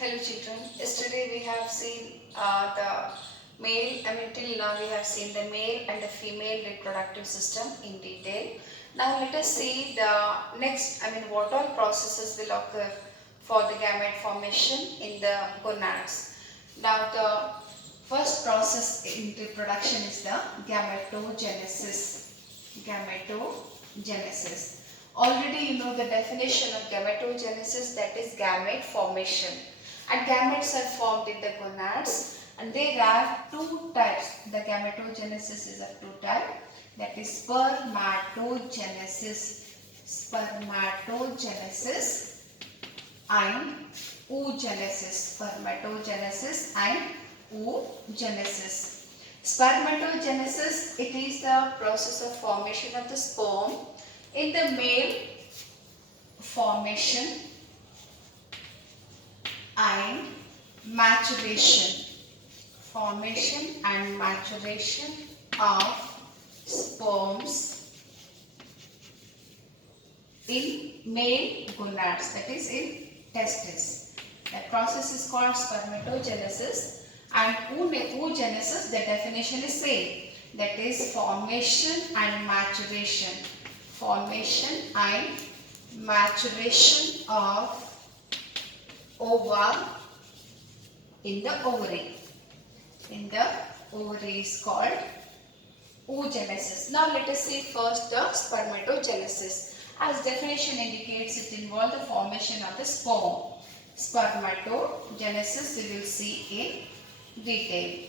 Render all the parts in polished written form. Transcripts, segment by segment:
Hello children, yesterday we have seen the male, till now we have seen the male and the female reproductive system in detail. Now let us see the next, what all processes will occur for the gamete formation in the gonads. Now the first process in reproduction is the gametogenesis. Gametogenesis. Already you know the definition of gametogenesis, that is gamete formation. And gametes are formed in the gonads and there are two types. The gametogenesis is of two types, that is spermatogenesis and oogenesis. Spermatogenesis and oogenesis. Spermatogenesis, it is the process of formation of the sperm in the male formation and maturation. Formation and maturation of sperms in male gonads, that is in testes. That process is called spermatogenesis, and oogenesis, the definition is same, that is formation and maturation. Formation and maturation of ova in the ovary. In the ovary is called oogenesis. Now let us see first the spermatogenesis. As definition indicates, it involves the formation of the sperm. Spermatogenesis we will see in detail.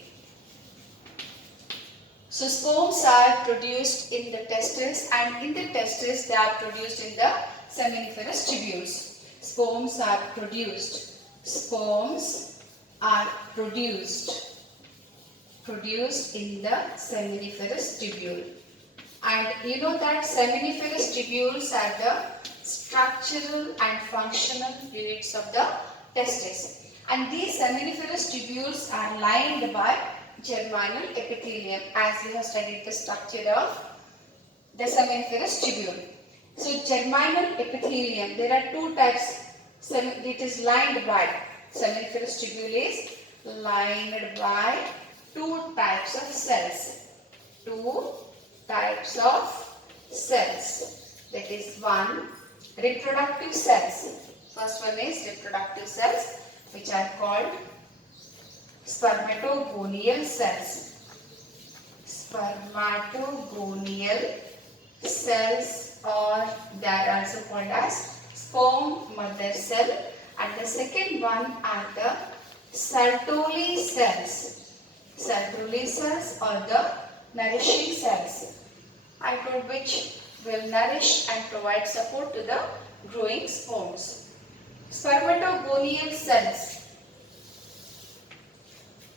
So sperms are produced in the testes, and in the testes they are produced in the seminiferous tubules. Sperms are produced in the seminiferous tubule. And you know that seminiferous tubules are the structural and functional units of the testes. And these seminiferous tubules are lined by germinal epithelium, as we have studied the structure of the seminiferous tubule. So germinal epithelium, there are two types. It is lined by, seminiferous tubule is lined by two types of cells. That is one, reproductive cells. First one is reproductive cells, which are called spermatogonial cells. Spermatogonial cells, or they are also called as sperm mother cell, and the second one are the Sertoli cells. Sertoli cells or the nourishing cells, which will nourish and provide support to the growing sperms. Spermatogonial cells.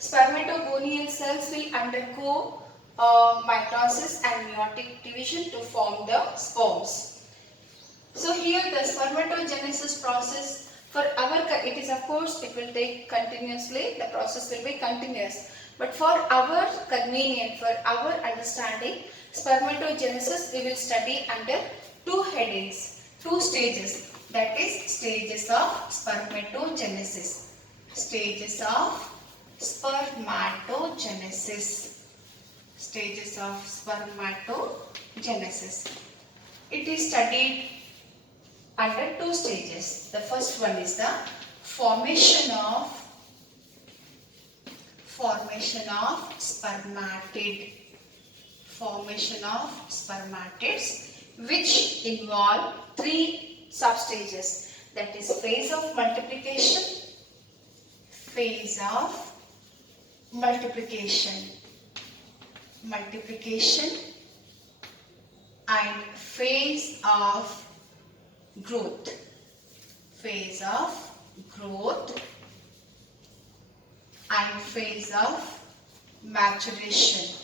Spermatogonial cells will undergo mitosis and meiotic division to form the sperms. So here the spermatogenesis process, it is, of course, it will take continuously, the process will be continuous. But for our convenience, for our understanding, spermatogenesis we will study under two headings, two stages, that is stages of spermatogenesis. Stages of spermatogenesis. Stages of spermatogenesis. It is studied under two stages. The first one is the formation of spermatid. Formation of spermatids, which involve three substages. That is phase of multiplication, and phase of growth. And phase of maturation.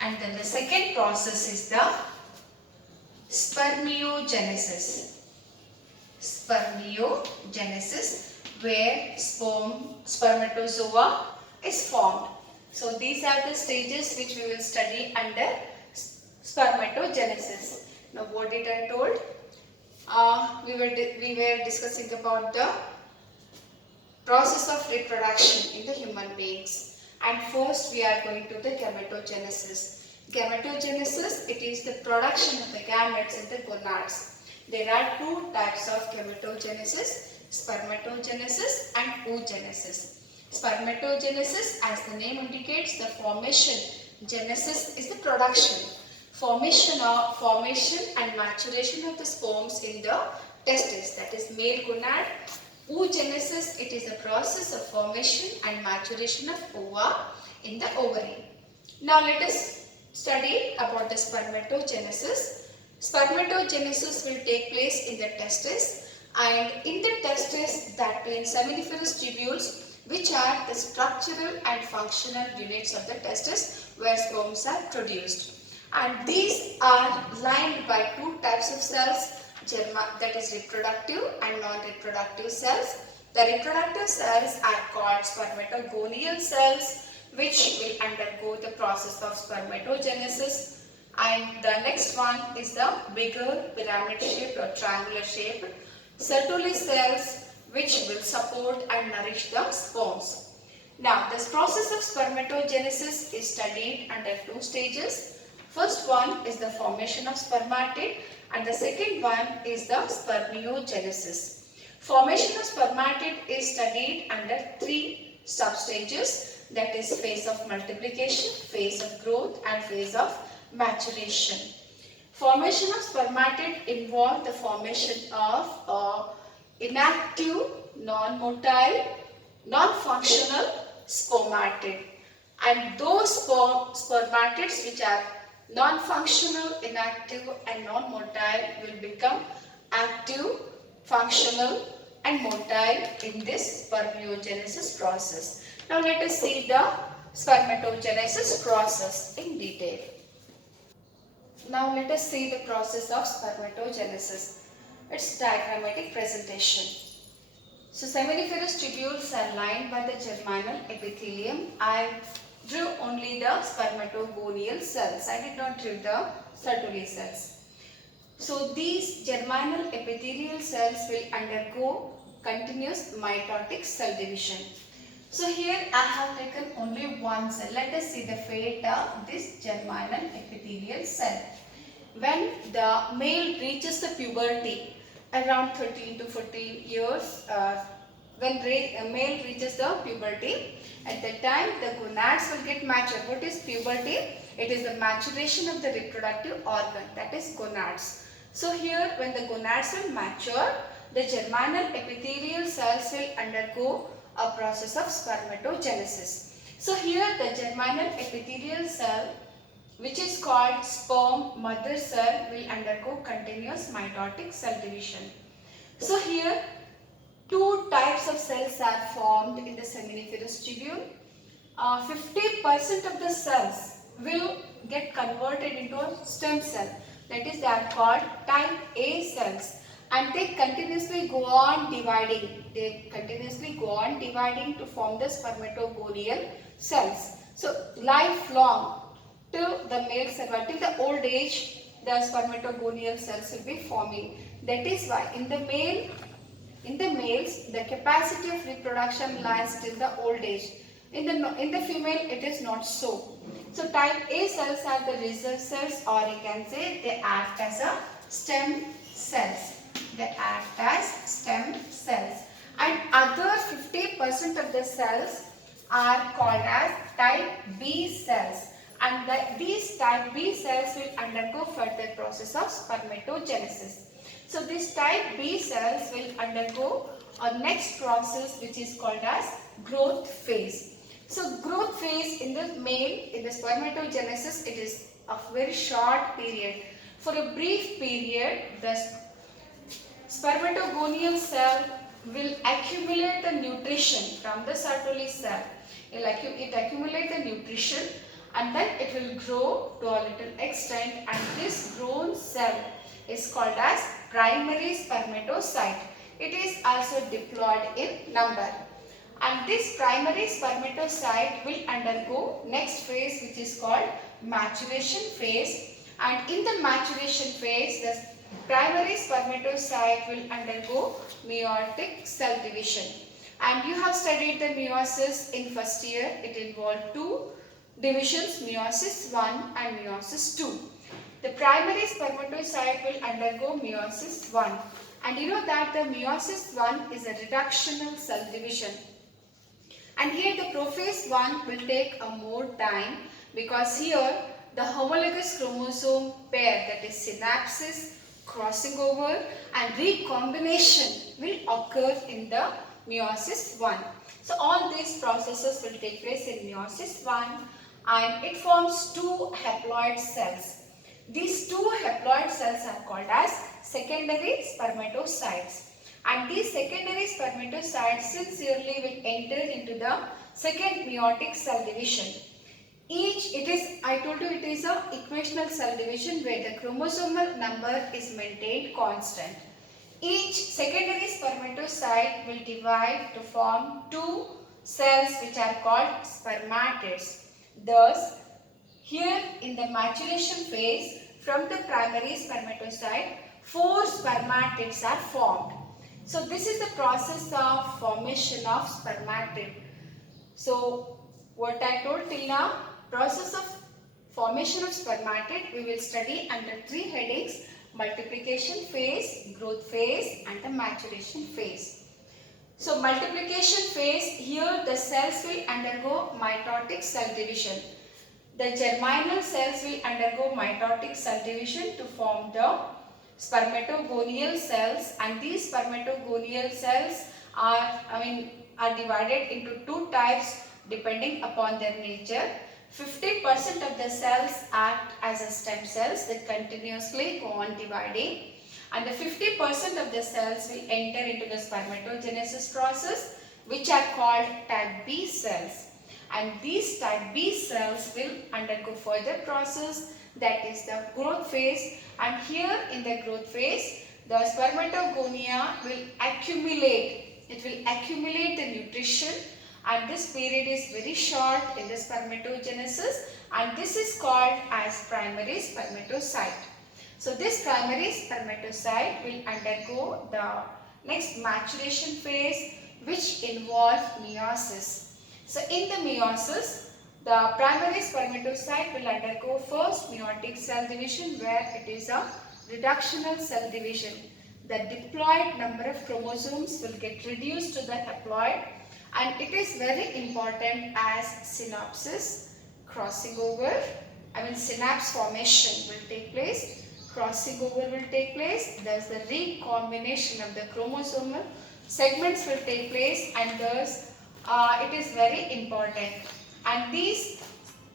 And then the second process is the spermiogenesis. Where spermatozoa is formed. So these are the stages which we will study under spermatogenesis. Now what did I told? we were discussing about the process of reproduction in the human beings. And first we are going to the gametogenesis. Gametogenesis, it is the production of the gametes in the gonads. There are two types of gametogenesis, spermatogenesis and oogenesis. Spermatogenesis, as the name indicates, the formation. Genesis is the production. Formation and maturation of the sperms in the testes, that is male gonad. Oogenesis, it is a process of formation and maturation of ova in the ovary. Now let us study about the spermatogenesis. Spermatogenesis will take place in the testes, and in the testes, that means seminiferous tubules, which are the structural and functional units of the testes where sperms are produced. And these are lined by two types of cells, that is reproductive and non-reproductive cells. The reproductive cells are called spermatogonial cells, which will undergo the process of spermatogenesis. And the next one is the bigger pyramid shaped or triangular shaped Sertoli cells, which will support and nourish the sperms. Now, this process of spermatogenesis is studied under two stages. First one is the formation of spermatid, and the second one is the spermiogenesis. Formation of spermatid is studied under three substages, that is phase of multiplication, phase of growth and phase of maturation. Formation of spermatid involves the formation of inactive, non-motile, non-functional spermatid. And those spermatids which are non-functional, inactive and non-motile will become active, functional and motile in this spermiogenesis process. Now let us see the spermatogenesis process in detail. Now let us see the process of spermatogenesis. Its diagrammatic presentation. So seminiferous tubules are lined by the germinal epithelium. I drew only the spermatogonial cells. I did not draw the Sertoli cells. So these germinal epithelial cells will undergo continuous mitotic cell division. So here I have taken only one cell. Let us see the fate of this germinal epithelial cell. When the male reaches the puberty, around 13 to 14 years, when a male reaches the puberty, at that time the gonads will get mature. What is puberty? It is the maturation of the reproductive organ, that is gonads. So here when the gonads will mature, the germinal epithelial cells will undergo a process of spermatogenesis. So here the germinal epithelial cell, which is called sperm mother cell, will undergo continuous mitotic cell division. So here two types of cells are formed in the seminiferous tubule. 50% of the cells will get converted into a stem cell. That is, they are called type A cells, and they continuously go on dividing. They continuously go on dividing to form the spermatogonial cells. So lifelong, till the male survive, till the old age, the spermatogonial cells will be forming. That is why in the males, the capacity of reproduction lies till the old age. In the female, it is not so. So type A cells are the reserve cells, or you can say they act as a stem cells. They act as stem cells. And other 50% of the cells are called as type B cells. And these type B cells will undergo further process of spermatogenesis. So these type B cells will undergo a next process which is called as growth phase. So growth phase in the male, in the spermatogenesis, it is a very short period. For a brief period, the spermatogonial cell will accumulate the nutrition from the Sertoli cell. It accumulates the nutrition, and then it will grow to a little extent, and this grown cell is called as primary spermatocyte. It is also diploid in number. And this primary spermatocyte will undergo next phase, which is called maturation phase. And in the maturation phase, the primary spermatocyte will undergo meiotic cell division. And you have studied the meiosis in first year. It involved two divisions, meiosis 1 and meiosis 2. The primary spermatocyte will undergo meiosis 1. And you know that the meiosis 1 is a reductional cell division. And here the prophase 1 will take a more time, because here the homologous chromosome pair, that is synapses, crossing over and recombination will occur in the meiosis 1. So all these processes will take place in meiosis 1, and it forms two haploid cells. These two haploid cells are called as secondary spermatocytes. And these secondary spermatocytes sincerely will enter into the second meiotic cell division. I told you it is a equational cell division where the chromosomal number is maintained constant. Each secondary spermatocyte will divide to form two cells which are called spermatids. Thus, here in the maturation phase, from the primary spermatocyte, 4 spermatids are formed. So this is the process of formation of spermatid. So what I told till now, process of formation of spermatid we will study under 3 headings: multiplication phase, growth phase and the maturation phase. So multiplication phase, here the cells will undergo mitotic cell division. The germinal cells will undergo mitotic cell division to form the spermatogonial cells, and these spermatogonial cells are divided into two types depending upon their nature. 50% of the cells act as a stem cells that continuously go on dividing, and the 50% of the cells will enter into the spermatogenesis process, which are called type B cells. And these type B cells will undergo further process, that is the growth phase. And here in the growth phase, the spermatogonia will accumulate. It will accumulate the nutrition, and this period is very short in the spermatogenesis, and this is called as primary spermatocyte. So this primary spermatocyte will undergo the next maturation phase, which involves meiosis. So in the meiosis, the primary spermatocyte will undergo first meiotic cell division, where it is a reductional cell division. The diploid number of chromosomes will get reduced to the haploid, and it is very important as synapses, crossing over, synapse formation will take place, crossing over will take place, thus the recombination of the chromosomal segments will take place, and thus it is very important. And these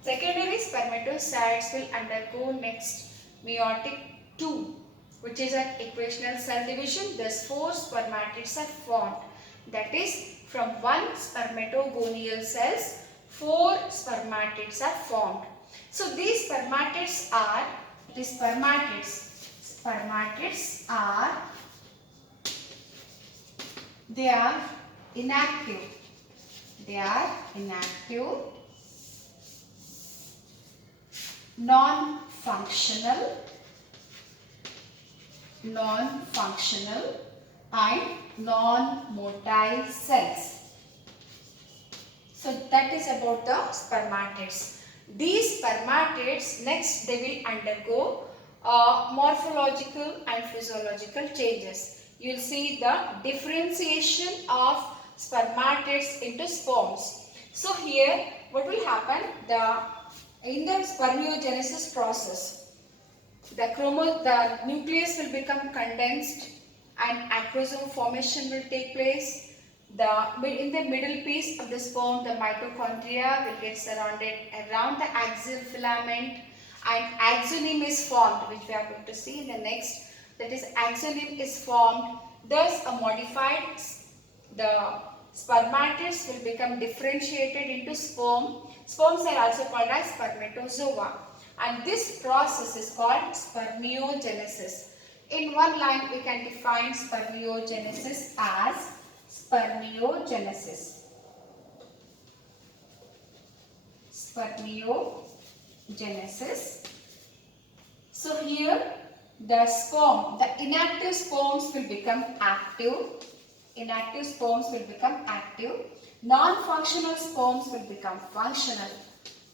secondary spermatocytes will undergo next meiotic 2, which is an equational cell division. Thus 4 spermatids are formed. That is, from 1 spermatogonial cells, 4 spermatids are formed. So these spermatids are they are inactive. Non-functional and non-motile cells. So that is about the spermatids. These spermatids, next they will undergo morphological and physiological changes. You will see the differentiation of spermatids into sperms. So here what will happen, in the spermiogenesis process, the nucleus will become condensed and acrosome formation will take place. In the middle piece of the sperm, the mitochondria will get surrounded around the axial filament, and axoneme is formed, which we are going to see in the next. That is, axoneme is formed. Thus, the spermatids will become differentiated into sperm. Sperms are also called as spermatozoa, and this process is called spermiogenesis. In one line, we can define spermiogenesis as So here the sperm, the inactive sperms will become active. Inactive sperms will become active. Non-functional sperms will become functional.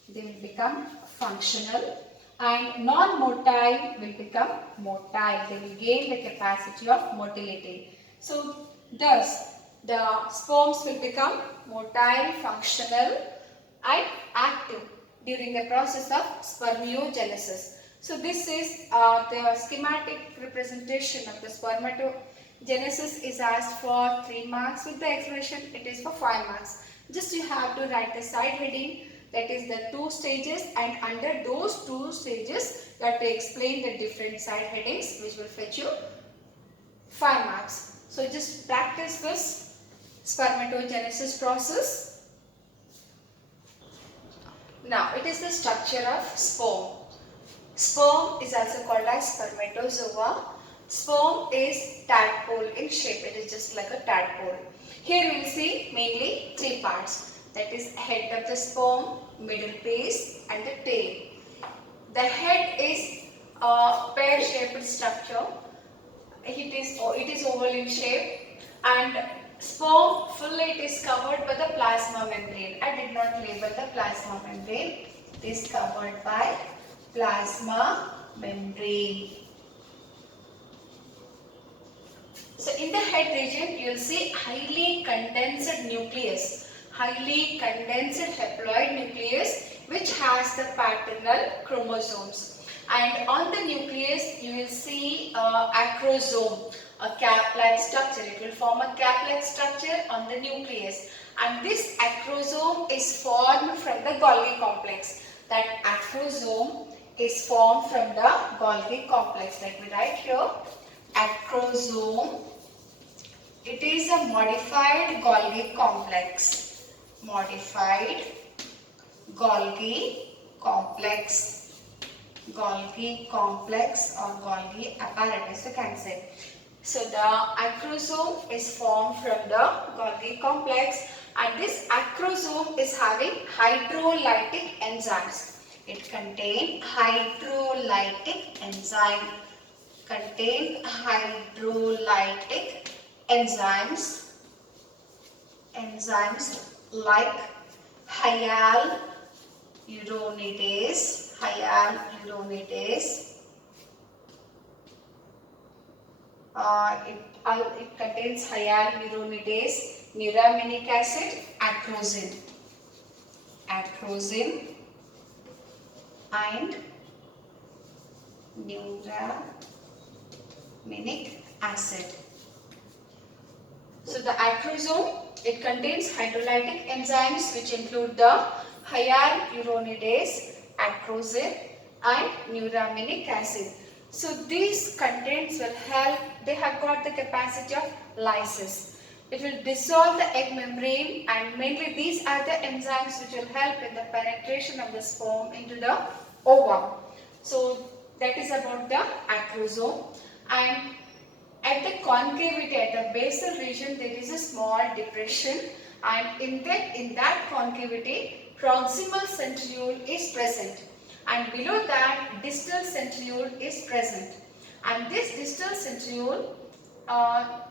They will become functional. And non-motile will become motile. They will gain the capacity of motility. So thus the sperms will become motile, functional and active during the process of spermiogenesis. So this is the schematic representation of the spermatogenesis is asked for 3 marks. With the explanation it is for 5 marks. Just you have to write the side heading, that is the 2 stages, and under those 2 stages you have to explain the different side headings which will fetch you 5 marks. So just practice this spermatogenesis process. Now it is the structure of sperm. Sperm is also called as spermatozoa. Sperm is tadpole in shape. It is just like a tadpole. Here we will see mainly 3 parts. That is head of the sperm, middle piece and the tail. The head is a pear-shaped structure. It is oval in shape, and sperm fully it is covered by the plasma membrane. I did not label the plasma membrane. It is covered by plasma membrane. So in the head region you will see highly condensed nucleus. Highly condensed haploid nucleus which has the paternal chromosomes. And on the nucleus you will see acrosome, a cap-like structure. It will form a cap-like structure on the nucleus. And this acrosome is formed from the Golgi complex. That acrosome is formed from the Golgi complex. Let me write here. Acrosome. It is a modified Golgi complex. Modified Golgi complex. Golgi complex or Golgi apparatus you can say. So the acrosome is formed from the Golgi complex, and this acrosome is having hydrolytic enzymes. It contains hydrolytic enzyme. Contain hydrolytic enzymes. Enzymes like hyaluronidase. It contains hyaluronidase, neuraminic acid, acrosin and neuraminic acid. So the acrosome, it contains hydrolytic enzymes which include the hyaluronidase, acrosin and neuraminic acid. So these contents will help, they have got the capacity of lysis. It will dissolve the egg membrane, and mainly these are the enzymes which will help in the penetration of the sperm into the ova. So that is about the acrosome. And at the concavity, at the basal region, there is a small depression, and in that concavity, proximal centriole is present, and below that, distal centriole is present. And this distal centriole,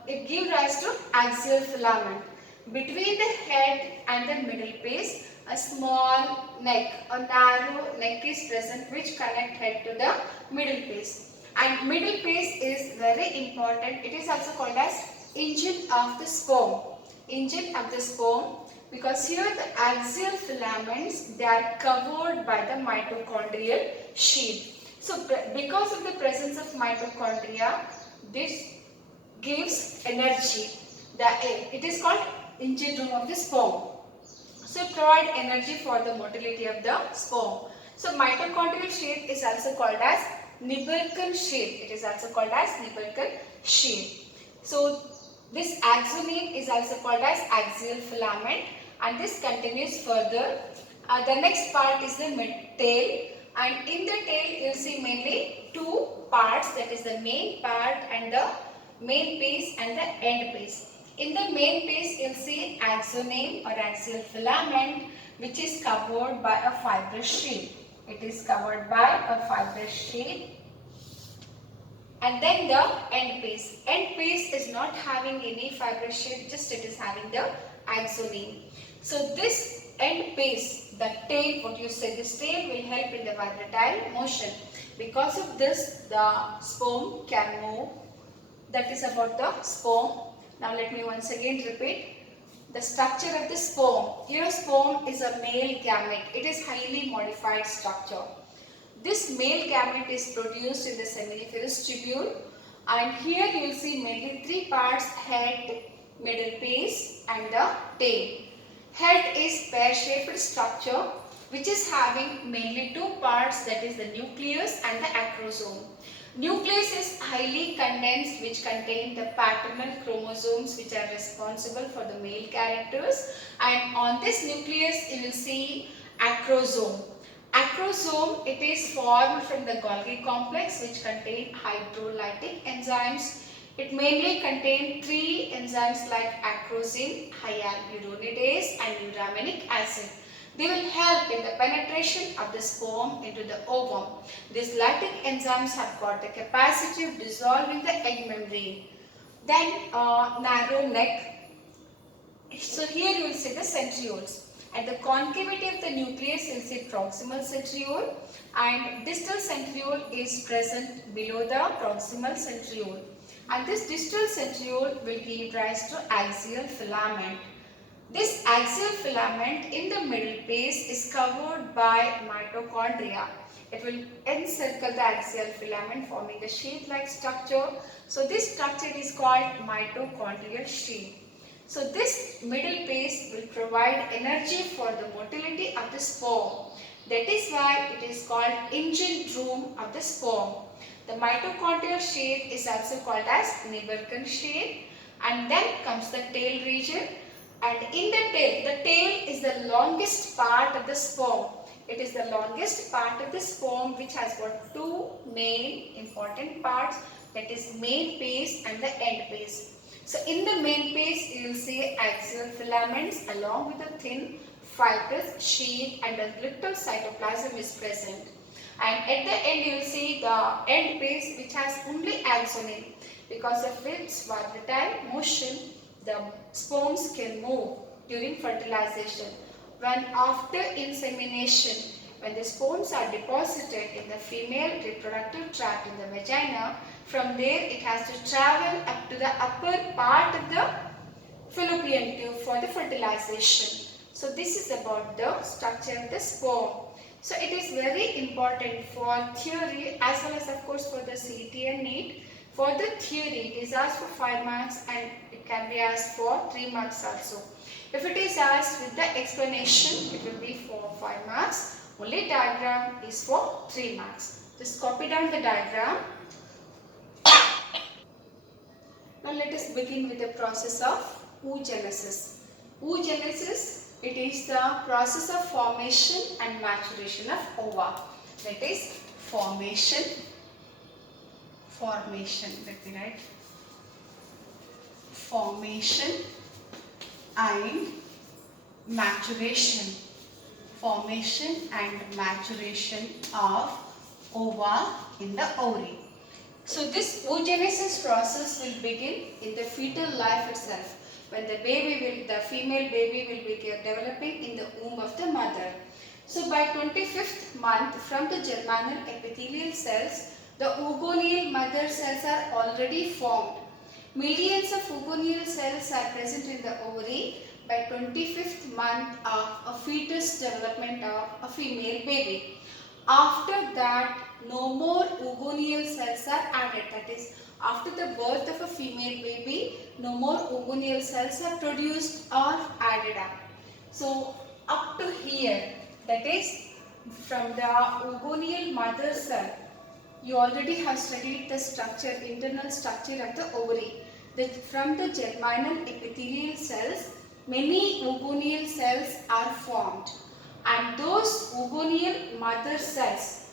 it gives rise to axial filament. Between the head and the middle piece, a small neck, a narrow neck is present which connect head to the middle piece. And middle piece is very important. It is also called as engine of the sperm. Engine of the sperm, because here the axial filaments, they are covered by the mitochondrial sheath. So because of the presence of mitochondria, this gives energy. It is called engine room of the sperm. So provide energy for the motility of the sperm. So mitochondrial sheath is also called as Nibelken sheath. It is also called as Nibelken sheath. So this axoneme is also called as axial filament, and this continues further. The next part is the mid-tail, and in the tail you will see mainly 2 parts, that is the main part and the main piece and the end piece. In the main piece you will see axoneme or axial filament, which is covered by a fibrous sheath. It is covered by a fibrous sheath. And then the end piece. End piece is not having any fibrous shape, just it is having the axoneme. So this end piece, the tail, what you say, this tail will help in the vibratile motion. Because of this, the sperm can move. That is about the sperm. Now let me once again repeat. The structure of the sperm. Here sperm is a male gamete. It is highly modified structure. This male gamete is produced in the seminiferous tubule, and here you will see mainly three parts: head, middle piece and the tail. Head is pear-shaped structure which is having mainly two parts, that is the nucleus and the acrosome. Nucleus is highly condensed, which contain the paternal chromosomes which are responsible for the male characters, and on this nucleus you will see acrosome. Acrosome, it is formed from the Golgi complex which contain hydrolytic enzymes. It mainly contains three enzymes like acrosine, hyaluronidase and uraminic acid. They will help in the penetration of the sperm into the ovum. These lactic enzymes have got the capacity of dissolving the egg membrane. Then narrow neck. So here you will see the centrioles. At the concavity of the nucleus, you will see proximal centriole, and distal centriole is present below the proximal centriole. And this distal centriole will give rise to axial filament. This axial filament in the middle piece is covered by mitochondria. It will encircle the axial filament, forming a sheath-like structure. So this structure is called mitochondrial sheath. So this middle piece will provide energy for the motility of the sperm. That is why it is called engine room of the sperm. The mitochondrial sheath is also called as Niebuhr sheath, and then comes the tail region. And in the tail is the longest part of the sperm. It is the longest part of the sperm which has got two main important parts, that is main piece and the end piece. So in the main piece you will see axial filaments along with a thin fibrous sheath, and a little cytoplasm is present. And at the end you will see the end piece which has only axoneme. Because of its vibratory motion, the sperms can move during fertilization. When after insemination, when the sperms are deposited in the female reproductive tract in the vagina, from there it has to travel up to the upper part of the fallopian tube for the fertilization. So this is about the structure of the sperm. So it is very important for theory as well as of course for the CET and NEET. For the theory, it is asked for 5 marks and it can be asked for 3 marks also. If it is asked with the explanation, it will be for 5 marks. Only diagram is for 3 marks. Just copy down the diagram. Now let us begin with the process of oogenesis. Oogenesis, it is the process of formation and maturation of ova. That is formation, let me write, formation and maturation, of ova in the ovary. So this oogenesis process will begin in the fetal life itself, when the female baby will be developing in the womb of the mother. So by 25th month, from the germinal epithelial cells, the oogoneal mother cells are already formed. Millions of oogoneal cells are present in the ovary by 25th month of a fetus development of a female baby. After that, no more oogoneal cells are added. That is, after the birth of a female baby, no more oogoneal cells are produced or added up. So up to here, that is from the oogoneal mother cell, you already have studied the structure, internal structure of the ovary. From the germinal epithelial cells, many oogoneal cells are formed, and those oogoneal mother cells,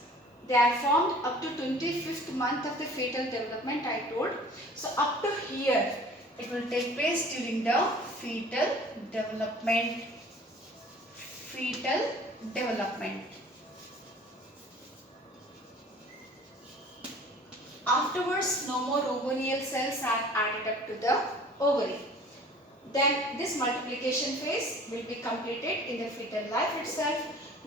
they are formed up to 25th month of the fetal development I told. So up to here, it will take place during the fetal development. Afterwards, no more oogoneal cells are added up to the ovary. Then this multiplication phase will be completed in the fetal life itself.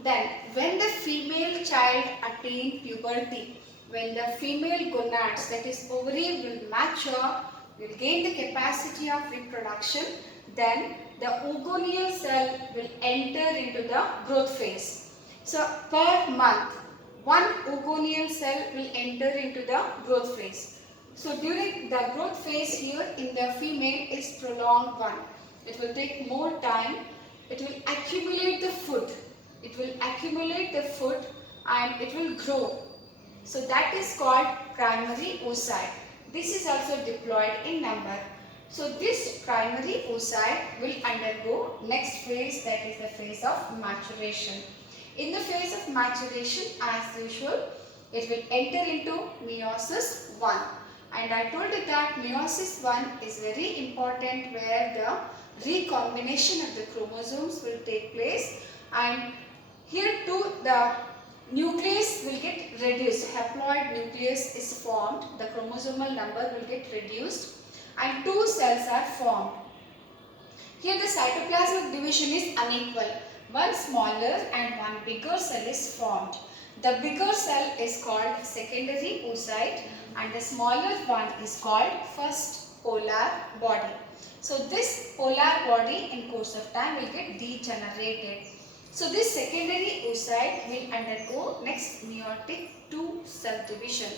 Then when the female child attain puberty, when the female gonads, that is ovary, will mature, will gain the capacity of reproduction, then the oogoneal cell will enter into the growth phase. So per month, one oogoneal cell will enter into the growth phase. So during the growth phase here in the female is prolonged one. It will take more time. It will accumulate the food. It will accumulate the food and it will grow. So that is called primary oocyte. This is also diploid in number. So this primary oocyte will undergo next phase, that is the phase of maturation. In the phase of maturation, as usual, it will enter into meiosis 1. And I told you that meiosis 1 is very important, where the recombination of the chromosomes will take place, and here too the nucleus will get reduced. Haploid nucleus is formed, the chromosomal number will get reduced and two cells are formed. Here the cytoplasmic division is unequal. One smaller and one bigger cell is formed. The bigger cell is called secondary oocyte and the smaller one is called first polar body. So this polar body in course of time will get degenerated. So this secondary oocyte will undergo next meiotic 2 subdivision.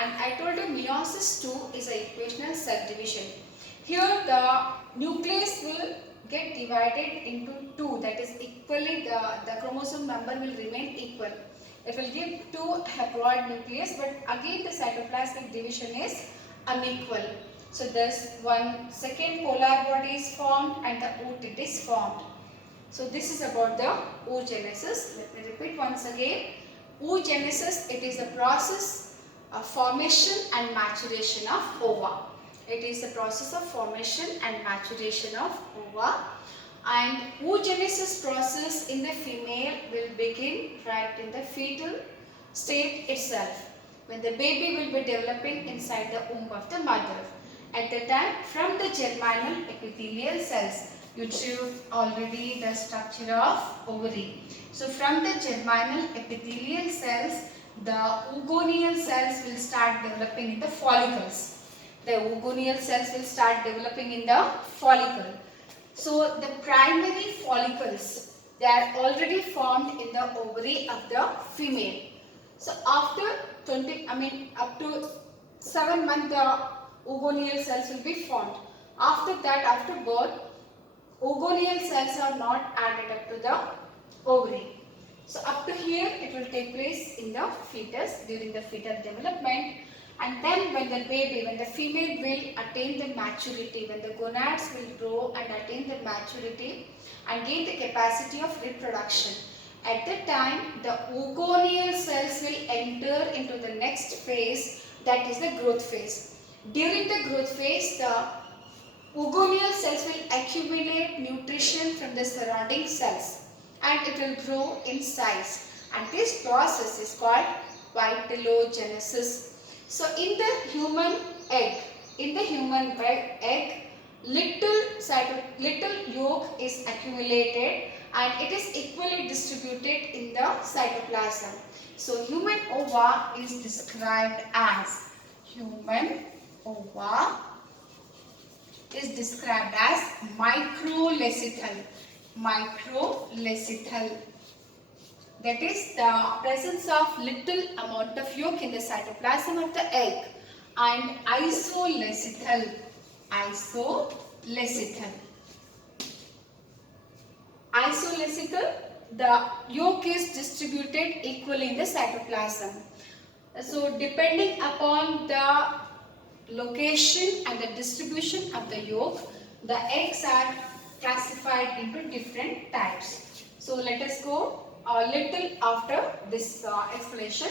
And I told you meiosis 2 is a equational subdivision. Here the nucleus will get divided into 2, that is equally the chromosome number will remain equal. It will give 2 haploid nucleus, but again the cytoplasmic division is unequal. So thus one second polar body is formed and the oocyte is formed. So this is about the oogenesis. Let me repeat once again. Oogenesis, it is the process of formation and maturation of ova. It is the process of formation and maturation of ova. And oogenesis process in the female will begin right in the fetal state itself, when the baby will be developing inside the womb of the mother. At the time, from the germinal epithelial cells, you drew already the structure of ovary. So from the germinal epithelial cells, the oogoneal cells will start developing in the follicles. The oogoneal cells will start developing in the follicle. So the primary follicles, they are already formed in the ovary of the female. So after up to 7 months, the oogoneal cells will be formed. After that, after birth, oogoneal cells are not added up to the ovary. So up to here, it will take place in the fetus during the fetal development. And then when the female will attain the maturity, when the gonads will grow and attain the maturity and gain the capacity of reproduction, at that time the oogoneal cells will enter into the next phase, that is the growth phase. During the growth phase, the oogoneal cells will accumulate nutrition from the surrounding cells and it will grow in size, and this process is called vitellogenesis. So in the human egg, little yolk is accumulated and it is equally distributed in the cytoplasm. So human ova is described as microlecithal. That is the presence of little amount of yolk in the cytoplasm of the egg, and isolecithal. Isolecithal, the yolk is distributed equally in the cytoplasm. So depending upon the location and the distribution of the yolk, the eggs are classified into different types. So let us go a little after this explanation.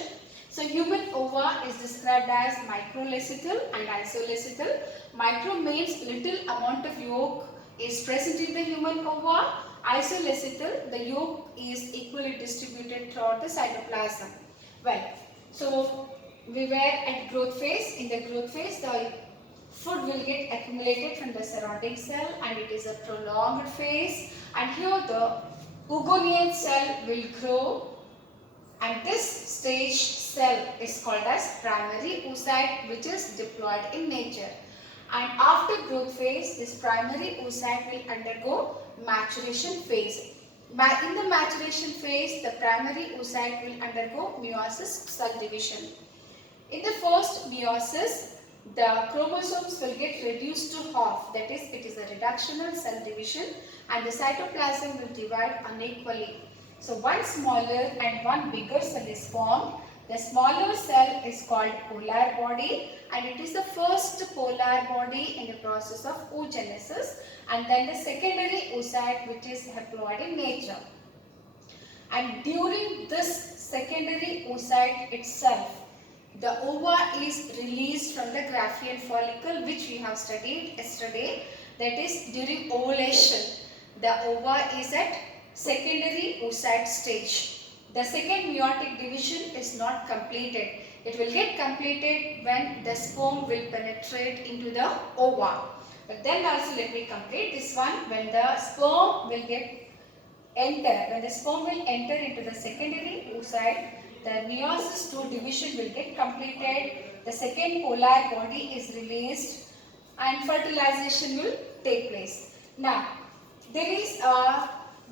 So human ova is described as microlecithal and isolecithal. Micro means little amount of yolk is present in the human ova. Isolecithal, the yolk is equally distributed throughout the cytoplasm. Well, so we were at growth phase. In the growth phase, the food will get accumulated from the surrounding cell and it is a prolonged phase. And here the Hugonian cell will grow, and this stage cell is called as primary oocyte, which is diploid in nature. And after growth phase, this primary oocyte will undergo maturation phase. In the maturation phase, the primary oocyte will undergo meiosis, cell division. In the first meiosis, the chromosomes will get reduced to half, that is, it is a reductional cell division, and the cytoplasm will divide unequally. So one smaller and one bigger cell is formed. The smaller cell is called polar body, and it is the first polar body in the process of oogenesis, and then the secondary oocyte, which is haploid in nature. And during this secondary oocyte itself, the ova is released from the Graafian follicle, which we have studied yesterday. That is, during ovulation, the ova is at secondary oocyte stage. The second meiotic division is not completed. It will get completed when the sperm will penetrate into the ova. But then also let me complete this one. When the sperm will enter into the secondary oocyte, the meiosis II division will get completed. The second polar body is released and fertilization will take place. Now, there is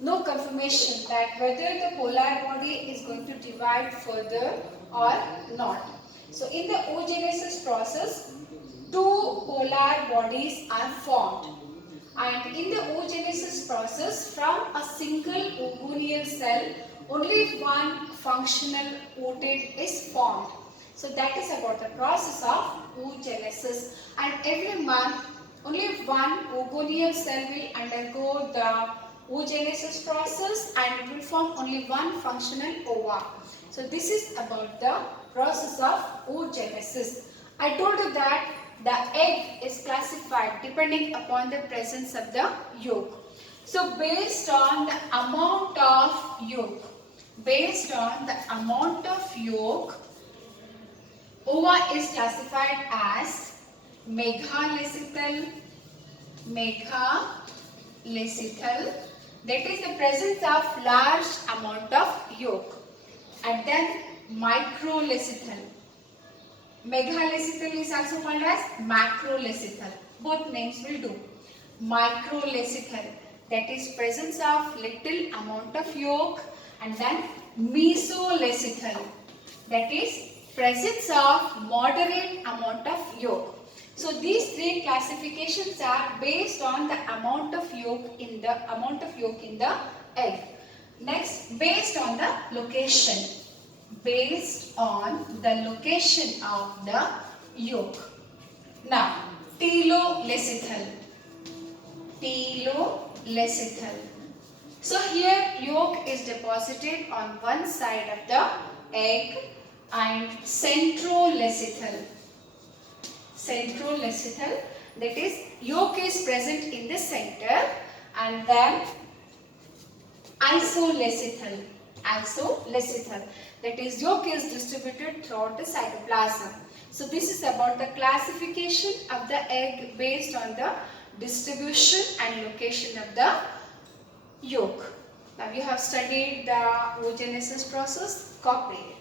no confirmation that whether the polar body is going to divide further or not. So, in the oogenesis process, two polar bodies are formed. And in the oogenesis process, from a single oogonial cell, only one functional ootid is formed. So that is about the process of oogenesis. And every month, only one oogonial cell will undergo the oogenesis process and it will form only one functional ova. So this is about the process of oogenesis. I told you that the egg is classified depending upon the presence of the yolk. So based on the amount of yolk, ova is classified as meghalesical, that is the presence of large amount of yolk, and then microlecital. Meghalesical is also called as macrolecital. Both names will do. Microlecital, that is presence of little amount of yolk, and then mesolecital, that is presence of moderate amount of yolk. So these three classifications are based on the amount of yolk in the egg. Next, based on the location. Based on the location of the yolk. Now, telolecital. So here yolk is deposited on one side of the egg, and centrolecital, that is yolk is present in the center, and then isolecital, that is yolk is distributed throughout the cytoplasm. So this is about the classification of the egg based on the distribution and location of the yolk. Now we have studied the oogenesis process. Copy.